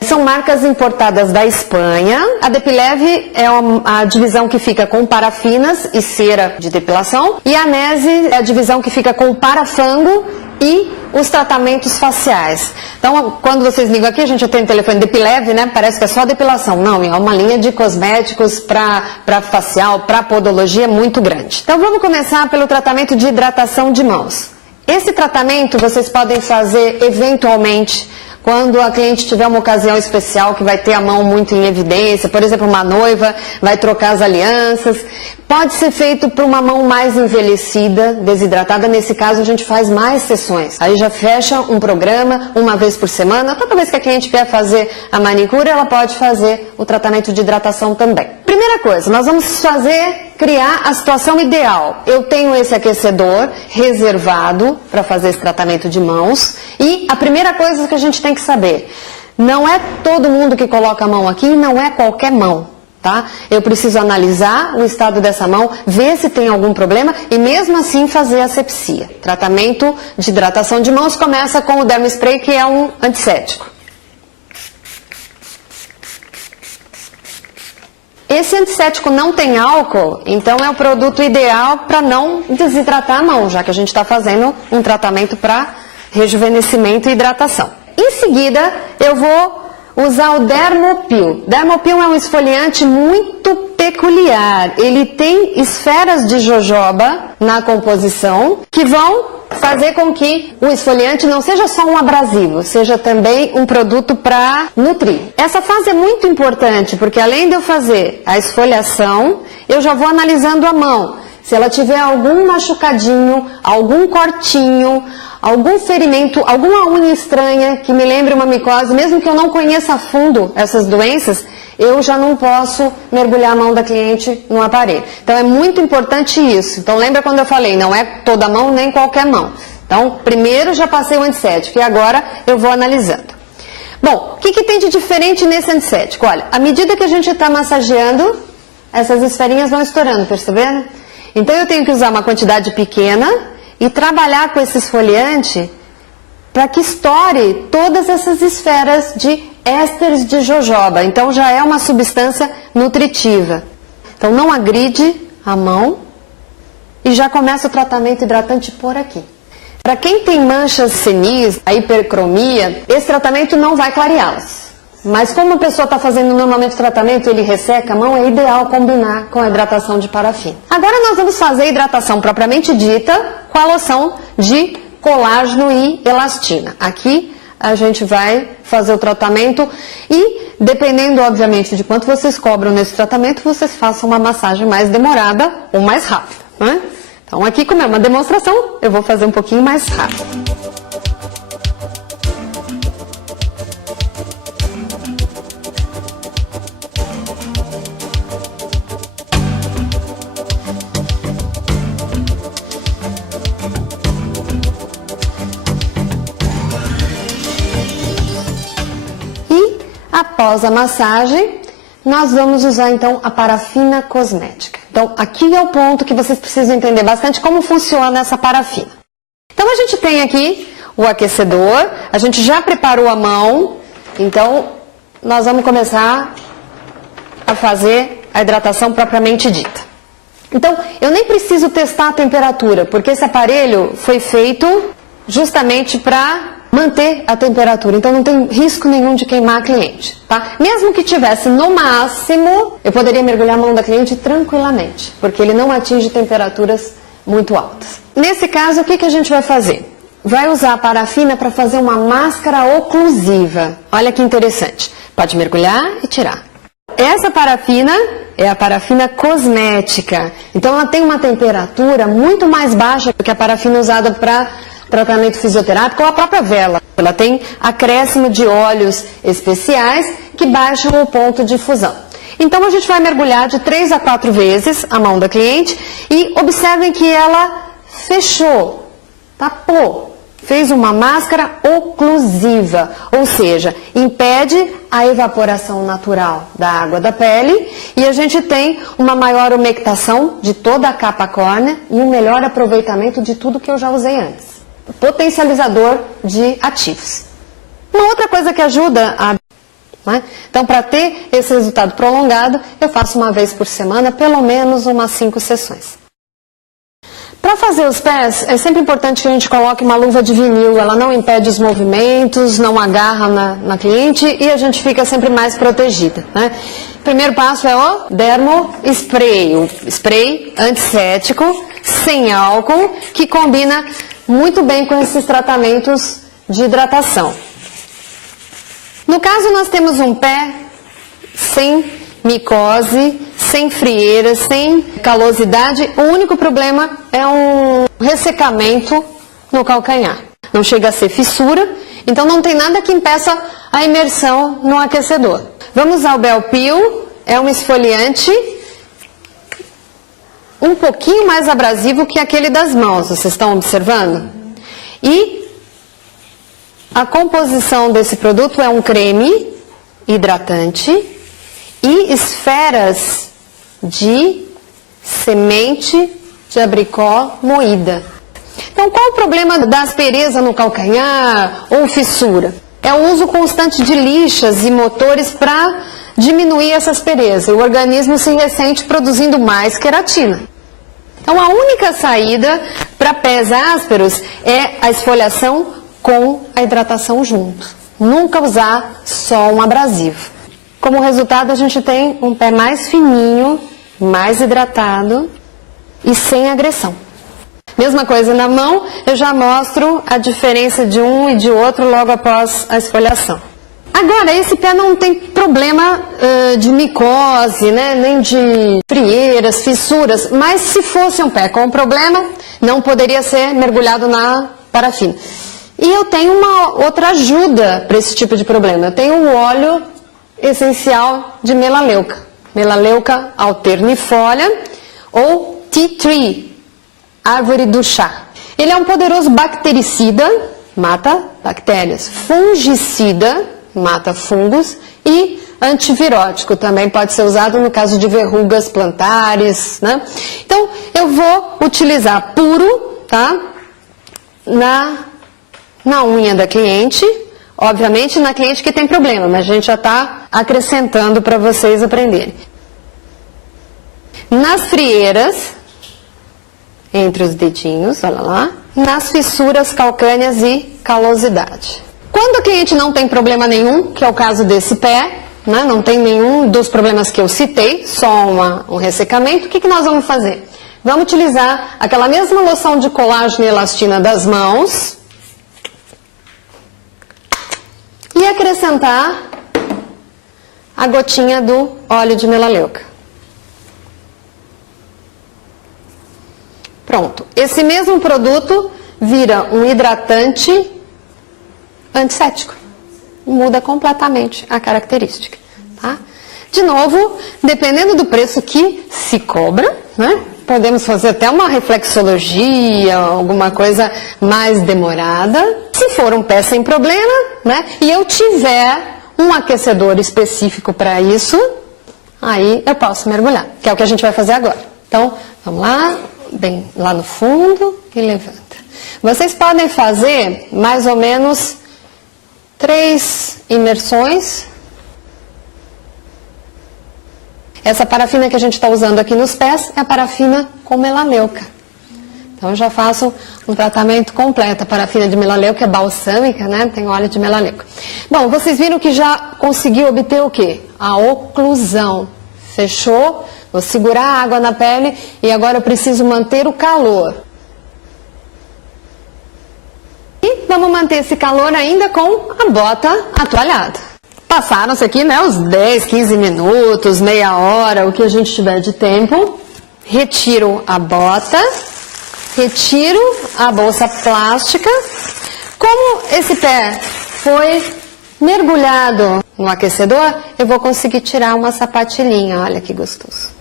São marcas importadas da Espanha. A Depilev é a divisão que fica com parafinas e cera de depilação. E a Nese é a divisão que fica com parafango e os tratamentos faciais. Então, quando vocês ligam aqui, a gente tem o telefone Depilev, né? Parece que é só depilação. Não, é uma linha de cosméticos para facial, para podologia muito grande. Então, vamos começar pelo tratamento de hidratação de mãos. Esse tratamento vocês podem fazer eventualmente quando a cliente tiver uma ocasião especial que vai ter a mão muito em evidência, por exemplo, uma noiva vai trocar as alianças. Pode ser feito para uma mão mais envelhecida, desidratada. Nesse caso, a gente faz mais sessões. Aí já fecha um programa uma vez por semana. Toda vez que a cliente quer fazer a manicure, ela pode fazer o tratamento de hidratação também. Primeira coisa, nós vamos criar a situação ideal. Eu tenho esse aquecedor reservado para fazer esse tratamento de mãos. E a primeira coisa que a gente tem que saber, não é todo mundo que coloca a mão aqui, não é qualquer mão. Tá? Eu preciso analisar o estado dessa mão, ver se tem algum problema e mesmo assim fazer a asepsia. Tratamento de hidratação de mãos começa com o Dermospray, que é um antisséptico. Esse antisséptico não tem álcool, então é o produto ideal para não desidratar a mão, já que a gente está fazendo um tratamento para rejuvenescimento e hidratação. Em seguida, eu vou usar o Dermopil. Dermopil é um esfoliante muito peculiar. Ele tem esferas de jojoba na composição que vão fazer com que o esfoliante não seja só um abrasivo, seja também um produto para nutrir. Essa fase é muito importante porque além de eu fazer a esfoliação, eu já vou analisando a mão. Se ela tiver algum machucadinho, algum cortinho, algum ferimento, alguma unha estranha que me lembre uma micose, mesmo que eu não conheça a fundo essas doenças, eu já não posso mergulhar a mão da cliente no aparelho. Então é muito importante isso. Então lembra quando eu falei, não é toda mão nem qualquer mão. Então primeiro já passei o antisséptico e agora eu vou analisando. Bom, o que tem de diferente nesse antisséptico? Olha, à medida que a gente está massageando, essas esferinhas vão estourando, percebendo? Então eu tenho que usar uma quantidade pequena e trabalhar com esse esfoliante para que estoure todas essas esferas de ésteres de jojoba. Então já é uma substância nutritiva. Então não agride a mão e já começa o tratamento hidratante por aqui. Para quem tem manchas senis, a hipercromia, esse tratamento não vai clareá-las. Mas como a pessoa está fazendo normalmente o tratamento e ele resseca a mão, é ideal combinar com a hidratação de parafina. Agora nós vamos fazer a hidratação propriamente dita com a loção de colágeno e elastina. Aqui a gente vai fazer o tratamento e, dependendo obviamente de quanto vocês cobram nesse tratamento, vocês façam uma massagem mais demorada ou mais rápida, né? Então aqui, como é uma demonstração, eu vou fazer um pouquinho mais rápido. Após a massagem, nós vamos usar então a parafina cosmética. Então aqui é o ponto que vocês precisam entender bastante como funciona essa parafina. Então a gente tem aqui o aquecedor, a gente já preparou a mão, então nós vamos começar a fazer a hidratação propriamente dita. Então eu nem preciso testar a temperatura, porque esse aparelho foi feito justamente para manter a temperatura, então não tem risco nenhum de queimar a cliente, tá? Mesmo que tivesse no máximo, eu poderia mergulhar a mão da cliente tranquilamente, porque ele não atinge temperaturas muito altas. Nesse caso, o que a gente vai fazer? Vai usar a parafina para fazer uma máscara oclusiva. Olha que interessante. Pode mergulhar e tirar. Essa parafina é a parafina cosmética, então ela tem uma temperatura muito mais baixa do que a parafina usada para tratamento fisioterápico ou a própria vela. Ela tem acréscimo de óleos especiais que baixam o ponto de fusão. Então a gente vai mergulhar de 3 a 4 vezes a mão da cliente e observem que ela fechou, tapou, fez uma máscara oclusiva, ou seja, impede a evaporação natural da água da pele e a gente tem uma maior umectação de toda a capa córnea e um melhor aproveitamento de tudo que eu já usei antes. Potencializador de ativos. Uma outra coisa que ajuda né? Então, para ter esse resultado prolongado, eu faço uma vez por semana, pelo menos umas 5 sessões. Para fazer os pés, é sempre importante que a gente coloque uma luva de vinil, ela não impede os movimentos, não agarra na cliente e a gente fica sempre mais protegida, né? O primeiro passo é o dermo spray, o spray antisséptico, sem álcool, que combina muito bem com esses tratamentos de hidratação. No caso, nós temos um pé sem micose, sem frieira, sem calosidade. O único problema é um ressecamento no calcanhar. Não chega a ser fissura, então não tem nada que impeça a imersão no aquecedor. Vamos usar o Bel-Peel, é um esfoliante um pouquinho mais abrasivo que aquele das mãos, vocês estão observando? E a composição desse produto é um creme hidratante e esferas de semente de abricó moída. Então, qual o problema da aspereza no calcanhar ou fissura? É o uso constante de lixas e motores para diminuir essa aspereza. O organismo se ressente produzindo mais queratina. Então, a única saída para pés ásperos é a esfoliação com a hidratação junto. Nunca usar só um abrasivo. Como resultado, a gente tem um pé mais fininho, mais hidratado e sem agressão. Mesma coisa na mão, eu já mostro a diferença de um e de outro logo após a esfoliação. Agora, esse pé não tem problema de micose, né, nem de frieiras, fissuras, mas se fosse um pé com problema, não poderia ser mergulhado na parafina. E eu tenho uma outra ajuda para esse tipo de problema. Eu tenho o óleo essencial de melaleuca, Melaleuca alternifolia ou tea tree, árvore do chá. Ele é um poderoso bactericida, mata bactérias, fungicida, mata fungos e antivirótico, também pode ser usado no caso de verrugas plantares, né? Então, eu vou utilizar puro, tá? Na unha da cliente, obviamente na cliente que tem problema, mas a gente já está acrescentando para vocês aprenderem. Nas frieiras, entre os dedinhos, olha lá, nas fissuras calcâneas e calosidade. Quando a cliente não tem problema nenhum, que é o caso desse pé, né, não tem nenhum dos problemas que eu citei, só um ressecamento, o que nós vamos fazer? Vamos utilizar aquela mesma loção de colágeno e elastina das mãos e acrescentar a gotinha do óleo de melaleuca. Pronto. Esse mesmo produto vira um hidratante antisséptico. Muda completamente a característica. Tá? De novo, dependendo do preço que se cobra, né? Podemos fazer até uma reflexologia, alguma coisa mais demorada. Se for um pé sem problema, né? E eu tiver um aquecedor específico para isso, aí eu posso mergulhar, que é o que a gente vai fazer agora. Então, vamos lá, bem lá no fundo e levanta. Vocês podem fazer mais ou menos 3 imersões. Essa parafina que a gente está usando aqui nos pés é a parafina com melaleuca. Então, eu já faço um tratamento completo. A parafina de melaleuca é balsâmica, né? Tem óleo de melaleuca. Bom, vocês viram que já conseguiu obter o quê? A oclusão. Fechou? Vou segurar a água na pele e agora eu preciso manter o calor. E vamos manter esse calor ainda com a bota atoalhada. Passaram-se aqui, né, os 10, 15 minutos, meia hora, o que a gente tiver de tempo. Retiro a bota, retiro a bolsa plástica. Como esse pé foi mergulhado no aquecedor, eu vou conseguir tirar uma sapatilhinha. Olha que gostoso.